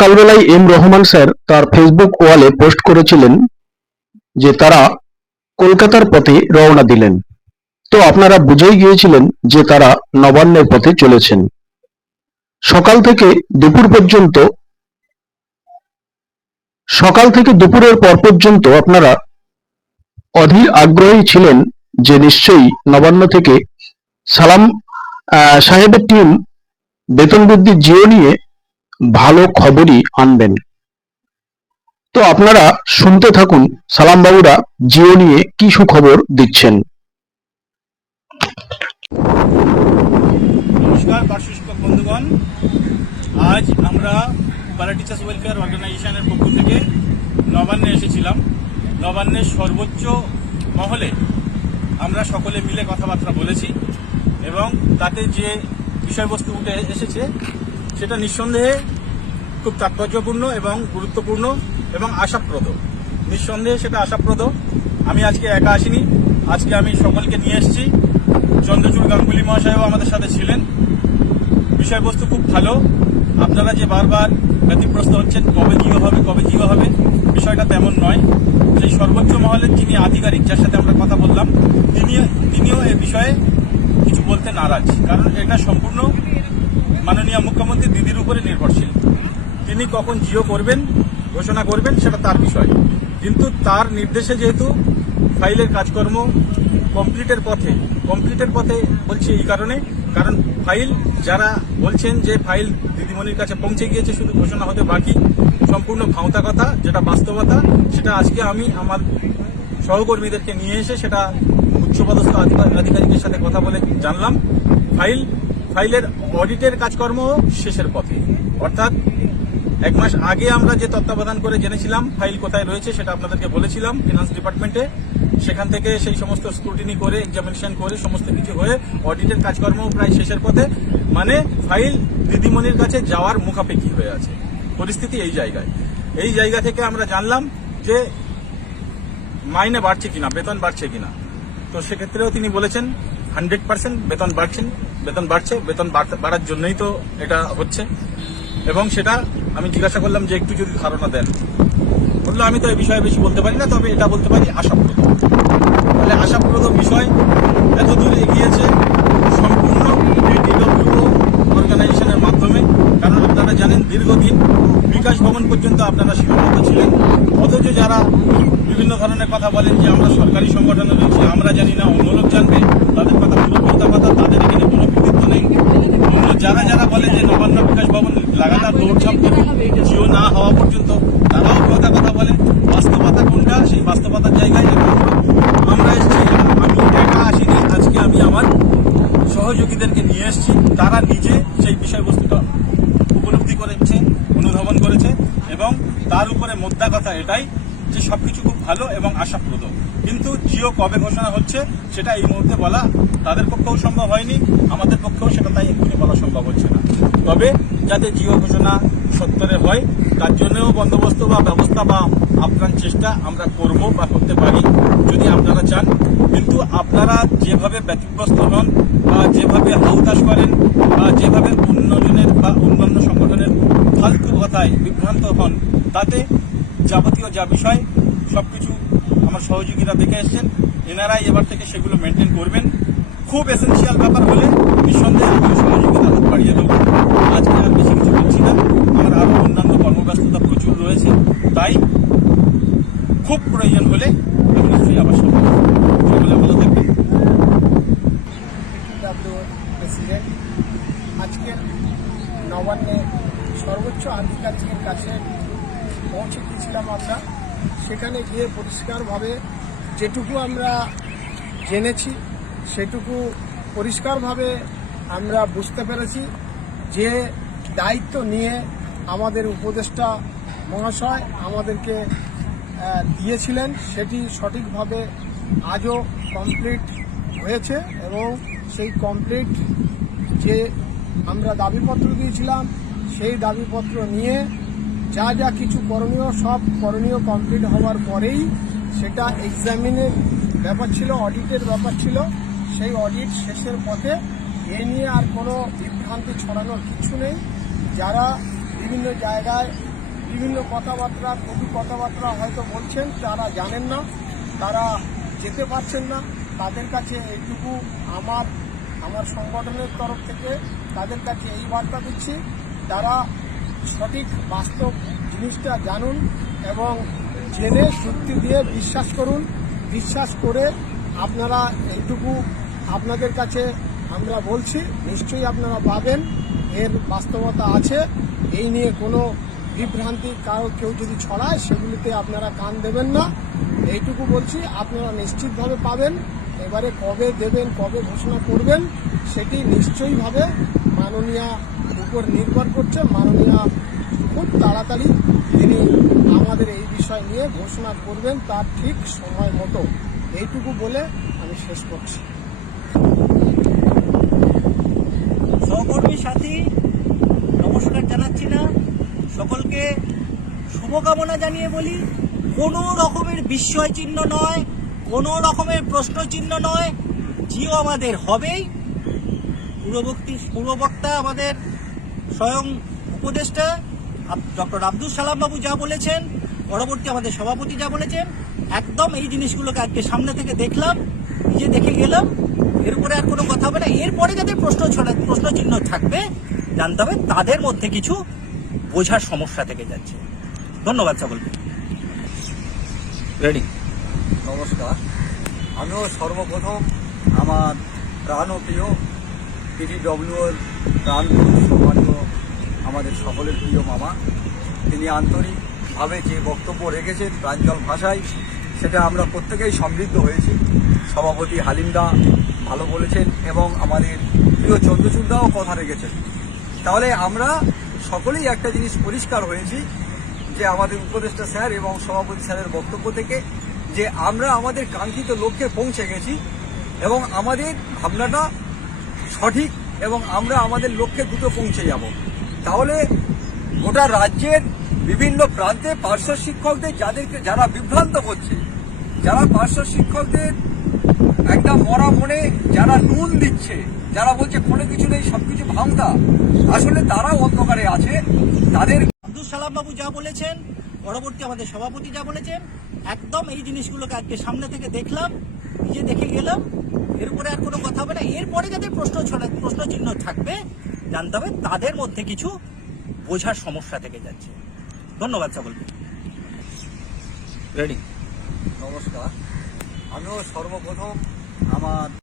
সকালবেলায় M Rahman sir তার Facebook ওয়ালে পোস্ট করেছিলেন যে তারা কলকাতার পথে রওনা দিলেন। তো আপনারা বুঝেই গিয়েছিলেন যে তারা নবান্নের পথে চলেছেন। সকাল থেকে দুপুর পর্যন্ত সকাল থেকে দুপুরের পর পর্যন্ত আপনারা অধীর আগ্রহী ছিলেন যে নিশ্চয়ই নবান্ন থেকে সালাম সাহেবের টিম বেতন বৃদ্ধির জিও নিয়ে ভালো খবরই আনবেন। তো আপনারা শুনতে থাকুন সালাম বাবুরা জিও নিয়ে কি সুখবর দিচ্ছেন। নমস্কার পার্শ্ব শিক্ষক বন্ধুগণ, আজ আমরা প্যারা টিচার্স ওয়েলফেয়ার অর্গানাইজেশনের পক্ষ থেকে নবান্নে এসেছিলাম। নবান্নের সর্বোচ্চ মহলে আমরা সকলে মিলে কথাবার্তা বলেছি এবং তাতে যে বিষয়বস্তু উঠে এসেছে সেটা নিঃসন্দেহে খুব তাৎপর্যপূর্ণ এবং গুরুত্বপূর্ণ এবং আশাপ্রদ। নিঃসন্দেহে সেটা আশাপ্রদ। আমি আজকে একা আসিনি, আজকে আমি সকলকে নিয়ে এসেছি। চন্দ্রচূড় গাঙ্গুলি মহাশয়ও আমাদের সাথে ছিলেন। বিষয়বস্তু খুব ভালো। আপনারা যে বারবার ব্যতিগ্রস্ত হচ্ছেন কবে জিও হবে, বিষয়টা তেমন নয়। সেই সর্বোচ্চ মহলের যিনি আধিকারিক, যার সাথে আমরা কথা বললাম, তিনিও এ বিষয়ে কিছু বলতে নারাজ, কারণ এটা সম্পূর্ণ মাননীয় মুখ্যমন্ত্রী দিদির উপরে নির্ভরশীল। তিনি কখন জিও করবেন, ঘোষণা করবেন, সেটা তার বিষয়। কিন্তু তার নির্দেশে যেহেতু ফাইলের কাজকর্ম কমপ্লিটের পথে বলছি এই কারণে, কারণ ফাইল যারা বলছেন যে ফাইল দিদিমণির কাছে পৌঁছে গিয়েছে, শুধু ঘোষণা হতে বাকি, সম্পূর্ণ ভাঁওতা কথা, যেটা বাস্তবতা। সেটা আজকে আমি আমার সহকর্মীদেরকে নিয়ে এসে সেটা উচ্চপদস্থ আধিকারিকের সাথে কথা বলে জানলাম। ফাইলের অডিটের কাজকর্ম শেষের পথে, অর্থাৎ 1 মাস আগে আমরা যে তত্ত্বাবধান করে জেনেছিলাম ফাইল কোথায় রয়েছে, সেটা আপনাদেরকে বলেছিলাম ফিনান্স ডিপার্টমেন্টে। সেখান থেকে সেই সমস্ত স্ক্রুটিনি করে, এক্সামিনেশন করে, সমস্ত কিছু হয়ে অডিটের কাজকর্ম প্রায় শেষের পথে। মানে ফাইল দিদিমণির কাছে যাওয়ার মুখাপেক্ষী হয়ে আছে পরিস্থিতি। এই জায়গা থেকে আমরা জানলাম যে মাইনে বাড়ছে কিনা, বেতন বাড়ছে কিনা। তো সেক্ষেত্রেও তিনি বলেছেন 100% বেতন বাড়ছে, বেতন বাড়ার জন্যই তো এটা হচ্ছে। এবং সেটা আমি জিজ্ঞাসা করলাম যে একটু যদি ধারণা দেন। বললো আমি তো এই বিষয়ে বেশি বলতে পারি না, তবে এটা বলতে পারি আশাপ্রদ। তাহলে আশাপ্রদ বিষয় এতদূর এগিয়েছে সম্পূর্ণ বিটিডব্লিউ অর্গানাইজেশনের মাধ্যমে। কারণ আপনারা জানেন দীর্ঘদিন বিকাশ ভবন পর্যন্ত আপনারা সীমাবদ্ধ ছিলেন। অথচ যারা বিভিন্ন ধরনের কথা বলেন যে আমরা সরকারি সংগঠনে রয়েছি, আমরা জানি না, অন্য লোক জানবে, তাদের কথা পুরো কথা, তাদের এখানে কোনো কৃতিত্ব নেই। অন্য যারা বলে যে নবান্ন বিকাশ ভবন লাগাতার দৌড়ঝাঁপ করবে জিও না হওয়া পর্যন্ত, তারাও কথা বলে। বাস্তবতা কোনটা, সেই বাস্তবতার জায়গায় আমরা এসেছি। আমি একা আসিনি, আজকে আমি আমার সহযোগীদেরকে নিয়ে এসেছি। তারা নিজে সেই বিষয়বস্তুটা উপলব্ধি করেছে, অনুধাবন করেছে এবং তার উপরে মোদ্দা কথা এটাই যে সবকিছু খুব ভালো এবং আশাপ্রদ। কিন্তু জিও কবে ঘোষণা হচ্ছে সেটা এই মুহূর্তে বলা তাদের পক্ষেও সম্ভব হয়নি, আমাদের পক্ষেও সেটা তাই এক্ষুনি বলা সম্ভব হচ্ছে না। তবে যাতে জিও ঘোষণা সত্তরে হয়, তার জন্যও বন্দোবস্ত বা ব্যবস্থা বা আপ্রাণ চেষ্টা আমরা করব বা করতে পারি যদি আপনারা চান। কিন্তু আপনারা যেভাবে ব্যতিগ্রস্ত হন বা যেভাবে হাউতাশ করেন বা যেভাবে অন্যজনের বা অন্যান্য সংগঠনের ফালতু কথায় বিভ্রান্ত হন, তাতে যাবতীয় যা বিষয় সবকিছু আমার সহযোগীরা দেখে এসছেন। এনারাই এবার থেকে সেগুলো মেনটেন করবেন। খুব এসেন্সিয়াল ব্যাপার হলে নিঃসন্দেহে আমি সহযোগিতা হাত বাড়িয়ে দেবো। আজকে আর বেশি কিছু বলছি না, আমার আরও অন্যান্য কর্মব্যস্ততা প্রচুর রয়েছে। তাই খুব প্রয়োজন হলে আমি নিশ্চয়ই আবার সকলে ভালো থাকবেন। প্রেসিডেন্ট আজকের নবান্নে সর্বোচ্চ আধিকারিকের কাছে পৌঁছে গিয়েছিলাম আমরা। সেখানে গিয়ে পরিষ্কারভাবে যেটুকু আমরা জেনেছি সেটুকু পরিষ্কারভাবে আমরা বুঝতে পেরেছি যে দায়িত্ব নিয়ে আমাদের উপদেষ্টা মহাশয় আমাদেরকে দিয়েছিলেন সেটি সঠিকভাবে আজও কমপ্লিট হয়েছে। এবং সেই কমপ্লিট যে আমরা দাবিপত্র দিয়েছিলাম সেই দাবিপত্র নিয়ে যা কিছু করণীয়, সব করণীয় কমপ্লিট হওয়ার পরেই সেটা এক্সামিনের ব্যাপার ছিল, অডিটের ব্যাপার ছিল। সেই অডিট শেষের পথে এ নিয়ে আর কোনো বিভ্রান্তি ছড়ানোর কিছু নেই। যারা বিভিন্ন জায়গায় বিভিন্ন কথাবার্তা কটু কথাবার্তা হয়তো বলছেন, তারা জানেন না, তারা যেতে পারছেন না। তাদের কাছে এইটুকু আমার সংগঠনের তরফ থেকে তাদের কাছে এই বার্তা দিচ্ছি, তারা সঠিক বাস্তব জিনিসটা জানুন এবং জেনে যুক্তি দিয়ে বিশ্বাস করুন। বিশ্বাস করে আপনারা এইটুকু আপনাদের কাছে আমরা বলছি, নিশ্চয়ই আপনারা পাবেন, এর বাস্তবতা আছে। এই নিয়ে কোনো বিভ্রান্তি কেউ যদি ছড়ায় সেগুলিতে আপনারা কান দেবেন না, এইটুকু বলছি। আপনারা নিশ্চিতভাবে পাবেন। এবারে কবে দেবেন, কবে ঘোষণা করবেন সেটি নিশ্চয়ইভাবে মাননীয় উপর নির্ভর করছে। মাননীয় খুব তাড়াতাড়ি তিনি আমাদের এই বিষয় নিয়ে ঘোষণা করবেন তার ঠিক সময় মতো। এইটুকু বলে আমি শেষ করছি। সহকর্মী সাথী নমস্কার জানাচ্ছি না, সকলকে শুভকামনা জানিয়ে বলি, কোনো রকমের বিস্ময় চিহ্ন নয়, কোনো রকমের প্রশ্ন চিহ্ন নয়, জিও আমাদের হবেই। পূর্ববক্তা আমাদের স্বয়ং উপদেষ্টা ডক্টর আব্দুল সালাম বাবু যা বলেছেন, পরবর্তী আমাদের সভাপতি যা বলেছেন, একদম এই জিনিসগুলোকে আজকে সামনে থেকে দেখলাম, নিজে দেখে গেলাম। এর উপরে আর কোনো কথা হবে না। এরপরে যাদের প্রশ্ন চিহ্ন থাকবে, জানতে হবে তাদের মধ্যে কিছু বোঝার সমস্যা থেকে যাচ্ছে। ধন্যবাদ সকলকে। রেডি। নমস্কার। আমিও সর্বপ্রথম আমার প্রাণপ্রিয় পিডিডব্লিউর প্রাণ সম্মানীয় আমাদের সকলের প্রিয় মামা, তিনি আন্তরিকভাবে যে বক্তব্য রেখেছেন প্রাঞ্জল ভাষায়, সেটা আমরা প্রত্যেকেই সমৃদ্ধ হয়েছি। সভাপতি হালিমদা ভালো বলেছেন এবং আমাদের প্রিয় চন্দ্রচূড়দাও কথা রেখেছেন। তাহলে আমরা সকলেই একটা জিনিস পরিষ্কার হয়েছি যে আমাদের উপদেষ্টা স্যার এবং সভাপতি স্যারের বক্তব্য থেকে, যে আমরা আমাদের কাঙ্ক্ষিত লক্ষ্যে পৌঁছে গেছি এবং আমাদের ভাবনাটা সঠিক এবং আমরা আমাদের লক্ষ্যে দ্রুত পৌঁছে যাব। তাহলে গোটা রাজ্যের বিভিন্ন প্রান্তে পার্শ্ব শিক্ষকদের যারা বিভ্রান্ত করছে, যারা পার্শ্ব শিক্ষকদের একটা মরা মনে যারা নুন দিচ্ছে, যারা বলছে কোনো কিছু নেই, সবকিছু ভাঙতা, আসলে তারাও অন্ধকারে আছে। তাদের আব্দুল সালাম বাবু যা বলেছেন, পরবর্তী আমাদের সভাপতি যা বলেছেন, একদম এই জিনিসগুলোকে আজকে সামনে থেকে দেখলাম, নিজে দেখে গেলাম। এর উপরে আর কোনো কথা হবে না। এরপরে যাদের প্রশ্ন চিহ্ন থাকবে, জানতে হবে তাদের মধ্যে কিছু বোঝার সমস্যা থেকে যাচ্ছে। ধন্যবাদ সকলকে। রেডি। নমস্কার। আমিও সর্বপ্রথম আমার